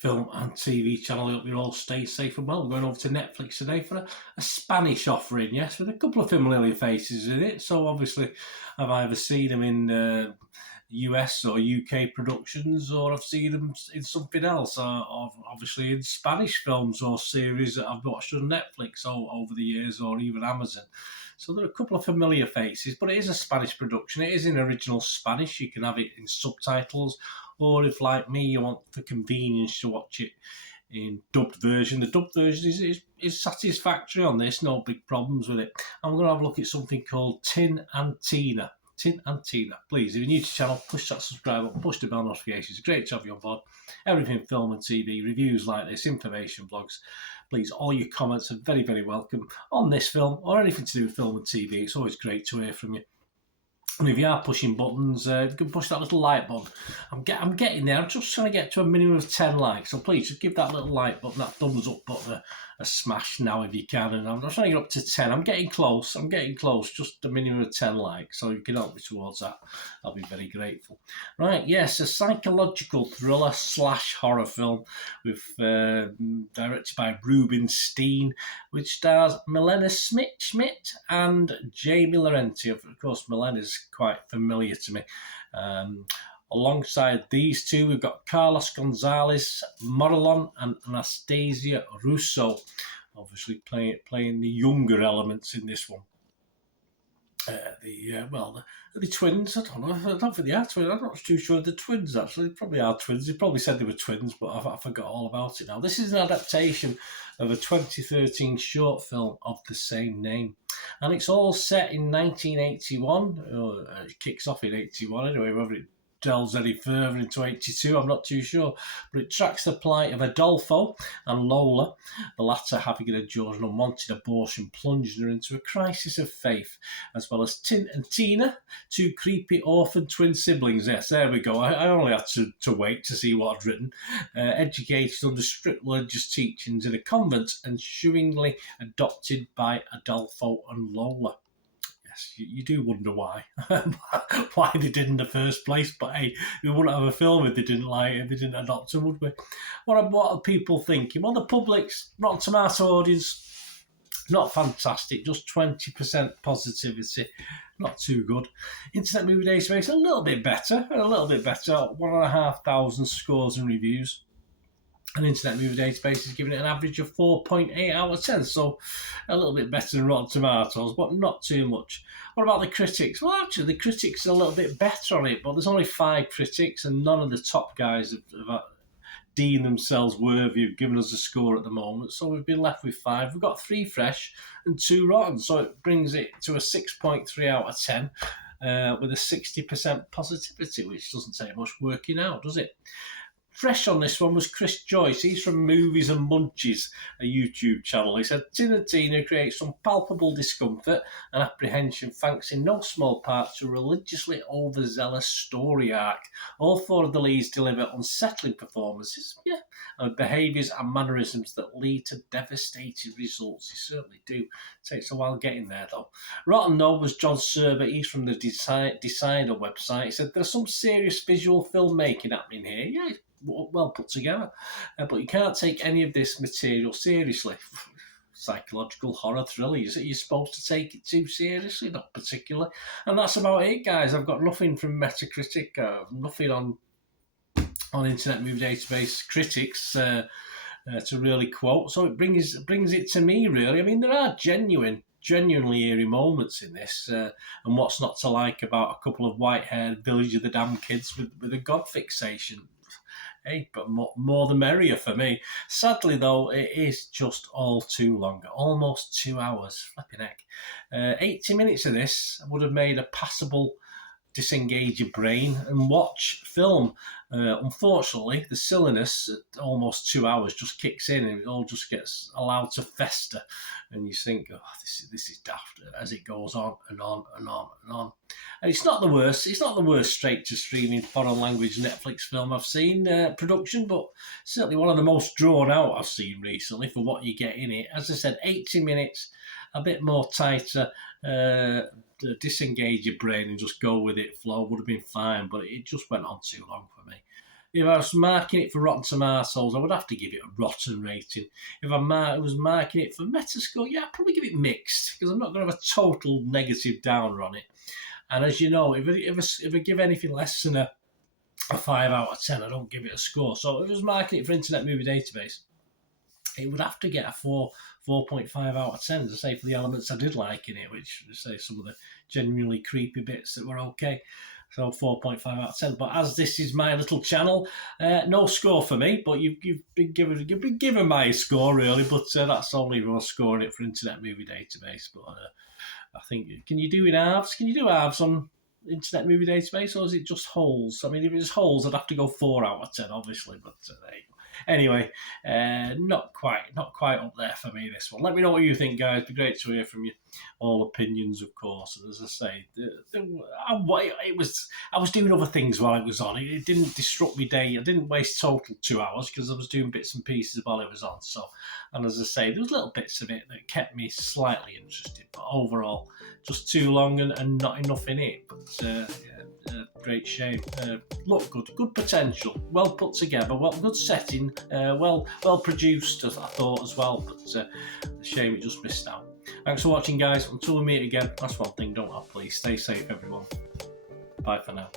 film and TV channel. I hope you all stay safe and well. I'm going over to Netflix today for a Spanish offering, yes, with a couple of familiar faces in it. So obviously I've either seen them in US or UK productions, or I've seen them in something else, or obviously in Spanish films or series that I've watched on Netflix over the years, or even Amazon. So there are a couple of familiar faces, but it is a Spanish production. It is in original Spanish. You can have it in subtitles, or if, like me, you want for convenience to watch it in dubbed version. The dubbed version is satisfactory on this, no big problems with it. I'm going to have a look at something called Tin and Tina. Tin and Tina. Please, if you're new to the channel, push that subscribe button, push the bell notifications. It's great to have you on board. Everything film and TV, reviews like this, information blogs. Please, all your comments are very, very welcome on this film or anything to do with film and TV. It's always great to hear from you. And if you are pushing buttons, you can push that little like button. I'm getting there. I'm just trying to get to a minimum of 10 likes. So please, just give that little like button, that thumbs up button, a smash now if you can. And I'm trying to get up to 10. I'm getting close. Just a minimum of 10 likes. So you can help me towards that. I'll be very grateful. Right, yes, a psychological thriller / horror film with directed by Ruben Steen, which stars Milena Schmidt and Jamie Laurenti. Of course, Milena's quite familiar to me. Alongside these two, we've got Carlos Gonzalez Morellon and Anastasia Russo, obviously playing the younger elements in this one. The twins, I don't know. I don't think they are twins. I'm not too sure they're twins, actually. They probably are twins. They probably said they were twins, but I forgot all about it now. This is an adaptation of a 2013 short film of the same name. And it's all set in 1981. It kicks off in 81 anyway, whether it delves any further into 82, I'm not too sure. But it tracks the plight of Adolfo and Lola, the latter having endured an unwanted abortion plunging her into a crisis of faith, as well as Tin and Tina, two creepy orphan twin siblings. Yes, there we go. I only had to wait to see what I'd written. Educated under strict religious teachings in a convent and shooingly adopted by Adolfo and Lola. You do wonder why they did in the first place, but hey, we wouldn't have a film if they didn't like it, if they didn't adopt them, would we? What are people thinking? Well, the public's Rotten Tomato audience, not fantastic, just 20% positivity, not too good. Internet Movie Database, a little bit better, 1,500 scores and reviews. And Internet Movie Database is giving it an average of 4.8 out of 10, so a little bit better than Rotten Tomatoes, but not too much. What about the critics? Well, actually, the critics are a little bit better on it, but there's only 5 critics, and none of the top guys have deemed themselves worthy of giving us a score at the moment, so we've been left with 5. We've got 3 fresh and 2 rotten, so it brings it to a 6.3 out of 10 with a 60% positivity, which doesn't take much working out, does it? Fresh on this one was Chris Joyce. He's from Movies and Munchies, a YouTube channel. He said, Tin and Tina creates some palpable discomfort and apprehension thanks in no small part to a religiously overzealous story arc. All 4 of the leads deliver unsettling performances, and behaviours and mannerisms that lead to devastating results. They certainly do. It takes a while getting there, though. Rotten though was John Serber. He's from the Decider website. He said, there's some serious visual filmmaking happening here. Yeah, well put together, but you can't take any of this material seriously. Psychological horror thriller, you're supposed to take it too seriously, not particularly. And that's about it, guys. I've got nothing from Metacritic, nothing on Internet Movie Database critics to really quote, so it brings it to me, really. I mean, there are genuinely eerie moments in this, and what's not to like about a couple of white-haired Village of the Damned kids with a god fixation. Hey, but more the merrier for me. Sadly, though, it is just all too long. Almost 2 hours. Flipping heck. 80 minutes of this would have made a passable disengage your brain and watch film. Unfortunately, the silliness at almost 2 hours just kicks in and it all just gets allowed to fester. And you think, oh, this is daft as it goes on and on and on and on. And it's not the worst. It's not the worst straight-to-streaming foreign language Netflix film I've seen production, but certainly one of the most drawn out I've seen recently for what you get in it. As I said, 80 minutes, a bit more tighter. Disengage your brain and just go with it. Flow would have been fine, but it just went on too long for me. if I was marking it for Rotten Tomatoes, I would have to give it a rotten rating. If I was marking it for Metascore, yeah, I'd probably give it mixed, because I'm not going to have a total negative downer on it. And as you know, if I give anything less than a 5 out of 10, I don't give it a score. So if I was marking it for Internet Movie Database, it would have to get a 4.5 out of 10, as I say, for the elements I did like in it, which, as I say, some of the genuinely creepy bits that were okay. So 4.5 out of 10. But as this is my little channel, no score for me. But you've been given my score, really. But that's only raw scoring it for Internet Movie Database. But I think, can you do it halves? Can you do halves on Internet Movie Database, or is it just holes? I mean, if it's holes, I'd have to go 4 out of 10, obviously. But there you go. Anyway, not quite up there for me, this one. Let me know what you think, guys. It'd be great to hear from you. All opinions, of course. And as I say, I was doing other things while it was on. It didn't disrupt my day. I didn't waste total 2 hours, because I was doing bits and pieces while it was on. So, and as I say, there was little bits of it that kept me slightly interested. But overall, just too long and not enough in it. But great shame. Look good potential, well put together, good setting, well produced, as I thought as well. But shame it just missed out. Thanks for watching, guys. Until we meet again, that's one thing, don't have, please stay safe, everyone. Bye for now.